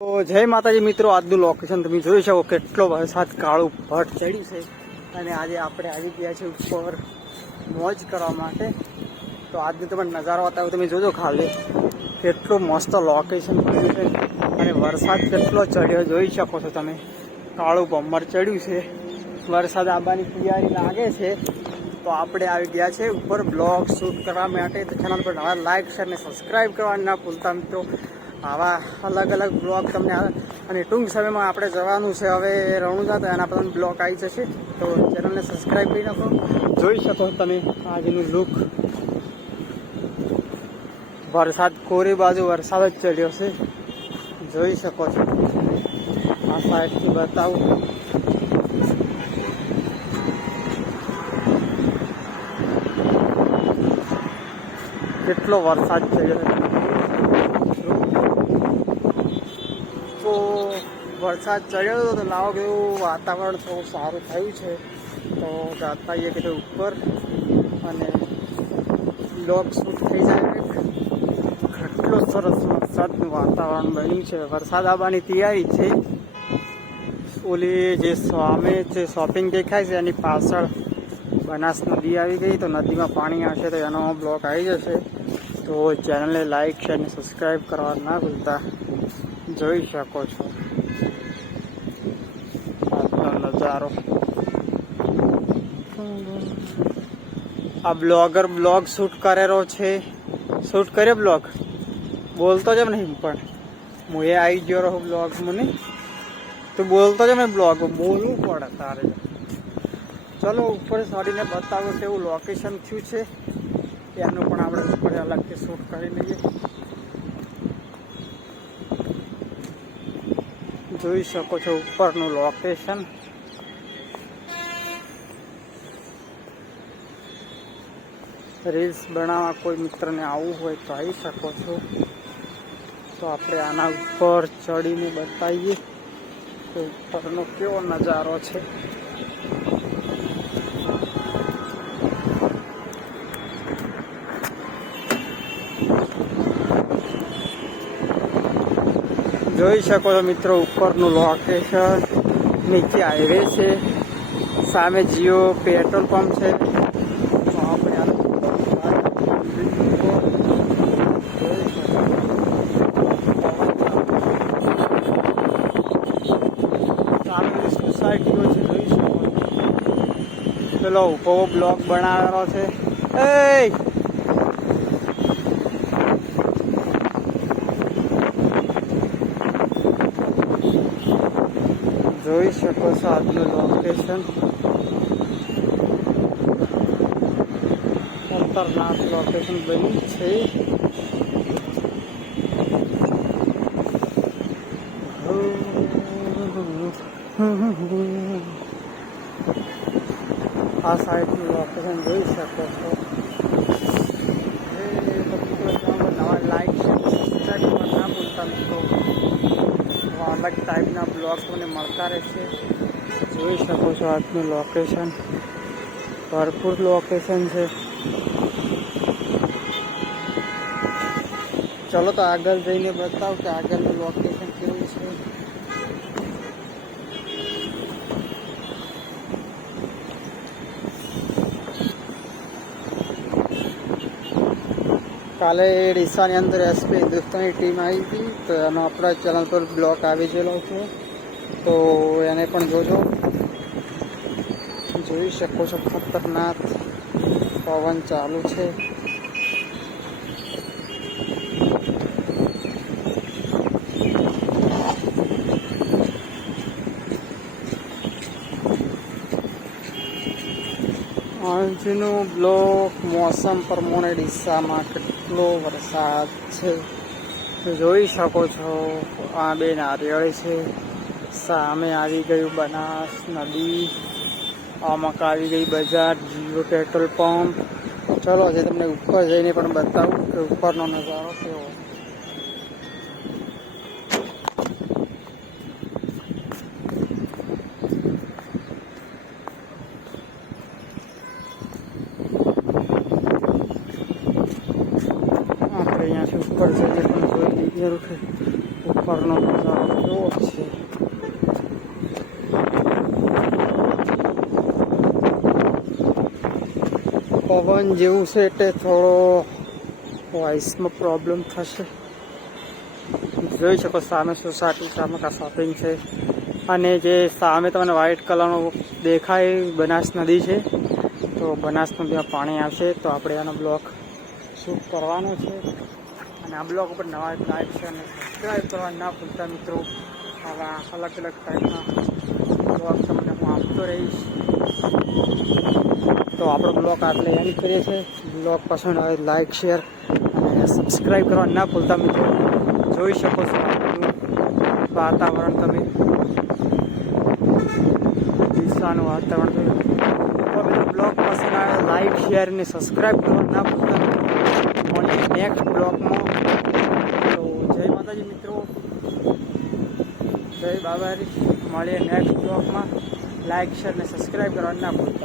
તો જય માતાજી મિત્રો, આજનું લોકેશન તમે જોઈ શકો કેટલો વરસાદ, કાળું ભટ ચડ્યું છે. અને આજે આપણે આવી ગયા છે ઉપર મોજ કરવા માટે. તો આજનો તમે નજારો બતાવો, તમે જોજો ખાલી. કેટલું મસ્ત લોકેશન પડ્યું છે. અને વરસાદ કેટલો ચડ્યો જોઈ શકો છો તમે. કાળું ભમર ચડ્યું છે. વરસાદ આવવાની તૈયારી લાગે છે. તો આપણે આવી ગયા છે ઉપર બ્લોગ શૂટ કરવા માટે. તો ચેનલ પર નવા લાઈક શેર અને સબસ્ક્રાઈબ કરવાનું ના ભૂલતા મિત્રો. આવા અલગ અલગ બ્લોગ તમને આવે અને ટૂંક સમયમાં આપણે જવાનું છે હવે રણુજા તો એના પર બ્લોગ આવી જશે. તો ચેનલને સબસ્ક્રાઈબ કરી નાખો. જોઈ શકો તમે આજનું લુક વરસાદ કોરી બાજુ વરસાદ જ ચડ્યો છે. જોઈ શકો છો. આ સાઈડથી બતાવું. કેટલો વરસાદ થયો છે તો વરસાદ ચડ્યો હતો તો લાવો કેવું વાતાવરણ થોડું સારું થયું છે. તો જાતા આવીએ કે ઉપર અને બ્લોગ શૂટ થઈ જાય કેટલો સરસ વરસાદનું વાતાવરણ બન્યું છે. વરસાદ આવવાની તૈયારી છે. ઓલી જે સામે જે શોપિંગ દેખાય છે એની પાછળ બનાસ નદી આવી ગઈ તો નદીમાં પાણી આવશે તો એનો બ્લોક આવી જશે. તો ચેનલને લાઈક, શેર અને સબસ્ક્રાઈબ કરવા ના ભૂલતા. જોઈ શકો છો આજનો નજારો. આ બ્લોગર બ્લોગ શૂટ કરેલો છે. શૂટ કર્યો બ્લોગ? બોલતો જ નહીં પણ. હું એ આવી ગયો રહું બ્લોગ મને તું બોલતો જ નહીં બ્લોગ. બોલવું પડે તારે. ચલો, ઉપર ચડીને બતાવો કેવું લોકેશન થયું છે. એનું પણ આપણે ઉપર અલગથી શૂટ કરી લઈએ. જોઈ શકો છો ઉપરનું લોકેશન રીલ્સ બનાવવા કોઈ મિત્રને આવવું હોય તો આવી શકો છો. તો આપણે આના ઉપર ચડીને બતાવીએ કે ઉપરનો કેવો નજારો છે. જોઈ શકો છો મિત્રો ઉપરનું લોકેશન નીચે હાઈવે છે, સામે જીઓ પેટ્રોલ પંપ છે તો આપણે આ સામે સોસાયટીઓ છે જોઈ શકો પેલો ઊભો બ્લોક બનાવેલો છે. એ જોઈ શકો છો આજનું લોકેશન ખતરનાક લોકેશન બન્યું છે. આ સાઈડનું લોકેશન જોઈ શકો છો એ તો મિત્રો ચેનલ નવા લાઈક છે સબસ્ક્રાઈબ કરવા ના ભૂલતા મિત્રો આવા અલગ ટાઈપના બ્લોગ મને મળતા રહેશે જોઈ શકો છો આજનું લોકેશન ભરપૂર લોકેશન છે ચલો તો આગળ જઈને બતાવ કે આગળનું લોકેશન કેવું છે કાલે ડીસાની અંદર એસપી હિન્દુસ્તાની ટીમ આવી હતી, તો એનો આપણા ચેનલ પર બ્લોક આવી ગયેલો છે તો એને પણ જોજો. જોઈ શકો છો, ખતરનાક પવન ચાલુ છે. આજનું બ્લોક, મોસમ પ્રમાણે ડીસામાં કેટલો વરસાદ છે? જોઈ શકો છો, આ બે નારિયેળી છે. સામે આવી ગયું બનાસ નદી. આમાં આવી ગઈ બજાર, જીઓ પેટ્રોલ પંપ. ચલો આજે તમને ઉપર જઈને પણ બતાવું કે ઉપરનો નજારો કેવો જઈને પણ જોઈ લઈએ કે ઉપરનો નજારો કેવો છે પવન જેવું છે એટલે થોડો વોઇસમાં પ્રોબ્લેમ થશે. જોઈ શકો સામે સોસાયટી સામે કા શોપિંગ છે. અને જે સામે તમને વ્હાઈટ કલરનો દેખાય બનાસ નદી છે, તો બનાસ નદીમાં પાણી આવશે. તો આપણે આનો બ્લોક શૂટ કરવાનો છે. અને આ બ્લોક ઉપર નવા લાઈક છે. અને સબસ્ક્રાઈબ કરવા ના ભૂલતા મિત્રો. આવા અલગ અલગ ટાઈપના બ્લોગ તમને હું આપતો રહીશ. તો આપણો બ્લોગ આટલે એન્ડ કરીએ છીએ. બ્લોગ પસંદ આવે લાઈક શેર અને સબસ્ક્રાઈબ કરવા ના ભૂલતા મિત્રો. જોઈ શકો છો વાતાવરણ તમે. દિશાનું વાતાવરણ તો મિત્રો બ્લોગ પસંદ આવે લાઈક શેર અને સબસ્ક્રાઈબ કરવા ના ભૂલતા નેક્સ્ટ બ્લોગમાં મિત્રો. જય બાબા મળીએ નેક્સ્ટ બ્લોગમાં લાઇક શેર અને સબસ્ક્રાઈબ કરવાનું ના ભૂલતા.